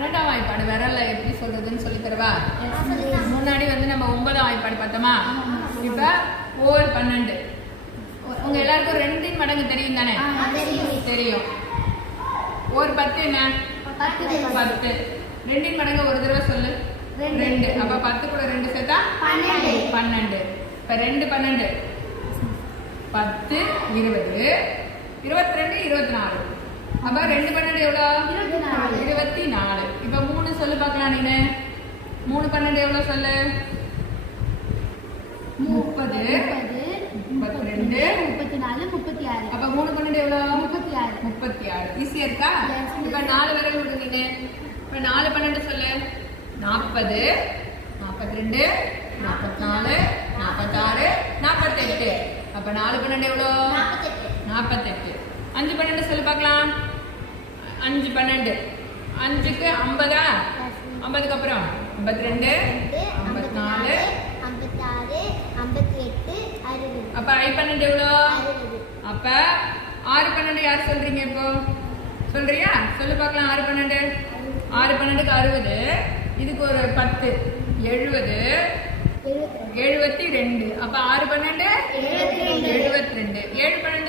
12ஆம் வாய்ப்பாடு விரல்ல எப்படி சொல்றதுன்னு சொல்லி தரவா? முன்னாடி நம்ம 9ஆம் வாய்ப்பாடு பார்த்தோமா? இப்ப ஓர் 12. உங்க எல்லாருக்கும் 2 மடங்கு தெரியும் தானே? தெரியும். ஓர் 10 என்ன? 10. 2 மடங்கு ஒரு தடவை சொல்லு. 2. அப்ப 10 கூட 2 சேர்த்தா 12. இப்ப 2 12 10 20 22 24. அப்ப 2 12 எவ்வளவு? 24. இப்ப 3 சொல்லு பார்க்கலாம். நீனு 3 12 எவ்வளவு சொல்லு? 30 32 34 36. அப்ப 3 12 எவ்வளவு? 36. ஈஸியா இருக்கா? இப்ப 4 விரல் விடு நீனு. இப்ப 4 12 சொல்லு. 40 42 44 46 48. அப்ப 4 12 எவ்வளவு? 48. 5 12 சொல்லு பார்க்கலாம். 5 12 5க்கு 50. 50க்கு அப்புறம் 52 54 56 58 60. அப்ப I 12 எவ்வளோ? அப்ப 6 12 யார் சொல்றீங்க? இப்போ சொல்றியா? சொல்லு பார்க்கலாம். 6 12 6 12க்கு 60. இதுக்கு ஒரு 10 70 72. அப்ப 6 12 72. 7 12